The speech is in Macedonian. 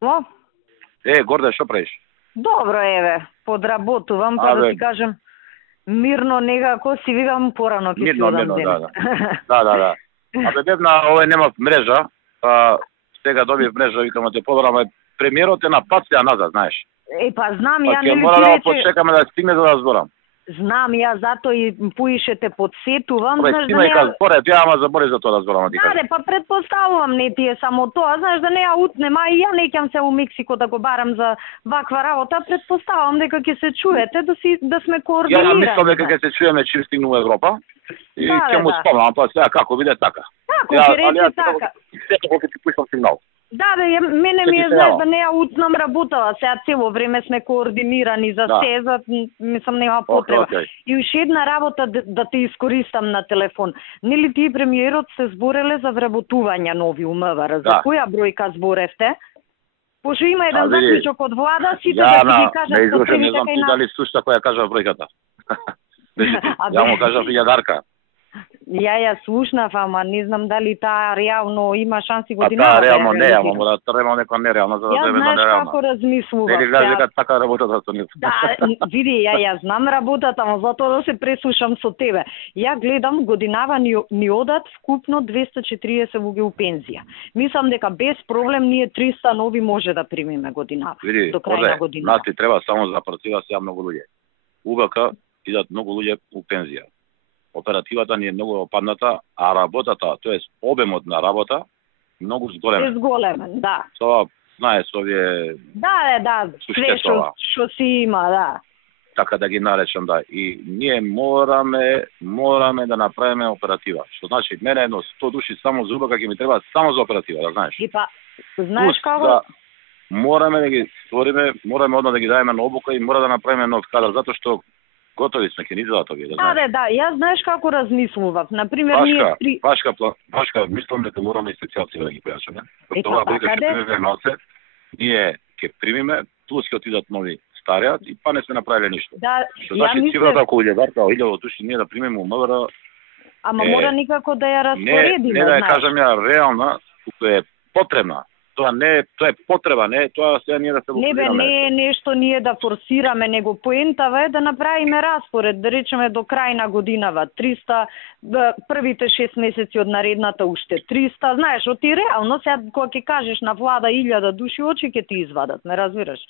Во? Горде, што правиш? Добро, еве, подработувам, па да ти кажем, мирно некако си викам порано ќе си одам денес. Да. Бев на овој нема мрежа, па сега добив мрежа, викам да те побарам, премиерот е на пат сега назад, знаеш. Па знам, ја нели ти рече... почекаме да стигне за да зборам. Знам, ја затоа и поишете подсетувам, знаеш да неа... Ја ама забори за тоа да зборам, ти кажам. Па предпоставувам не ти е само тоа, знаеш да неа утнема и ја неќам се у Мексико да го барам за ваква работа, предпоставувам дека ќе се чуете да сме координирани. Ја мислам дека ќе се чуеме чим стигнем во Европа. И ќе му спомнам, па сега како биде така. Како ќе рече така. Сето кога ти пуштам сигнал. Да, мене ми е знаеш да не ја утнам работала, сега цело време сме координирани за се, за мислам нема потреба. И уште една работа да те искористам на телефон. Нели ти премиерот се збореле за вработување нови у МВР, за која бројка зборевте? Пошто има еден заклучок од влада, сите да ги кажат потребите. Не знам ти дали слушна која кажа бројката. Ја му кажа 1000. Ја слушнав, ама не знам дали таа реално има шанси година. Таа реално не, ама мора да треба некоја нереална за да земе на нереална. Ја знаеш како размислувам. Нели гледаш дека така работата со нив. Да, види, ја знам работата, ама затоа да се преслушам со тебе. Ја гледам годинава ни одат вкупно 240 луѓе у пензија. Мислам дека без проблем ние 300 нови може да примиме годинава. Види, до крај на годината. Нати треба само за партија се многу луѓе. УВК идат многу луѓе у пензија. Оперативата ни е многу опадната, а работата, тоест обемот на работа, многу зголемен. Зголемен, да. Тоа, знаеш, овие... Да, све што си има, да. Така да ги наречам, да. И ние мораме да направиме оператива. Што значи, мене едно 100 души само за УБК ќе ми треба само за оператива, да знаеш. И па, знаеш како? Да, мораме да ги створиме, мораме одно да ги даеме на обука и мора да направиме нов кадар, затоа што готови сме, ќе ни изгледат овие, да знаеш. Да, јас знаеш како размислував. Например, ние Пашка, мислам дека мораме и специјалци да ги појачаме. Тоа дека ќе примеме ноце, ние ќе примиме, плюс ќе отидат нови стариот и па не сме направиле ништо. Да, значи цифрата околу 1000 души ние да примеме у МВР. Ама мора никако да ја распоредиме, не да ја кажам ја реална, туку е потребна. Тоа е потреба, не тоа сега ние да се не е нешто ние да форсираме, него поентава е да направиме распоред, да речеме до крај на годинава 300, првите 6 месеци од наредната уште 300, знаеш, оти реално сега кога ќе кажеш на влада 1000 души, очи ќе ти извадат, ме разбираш?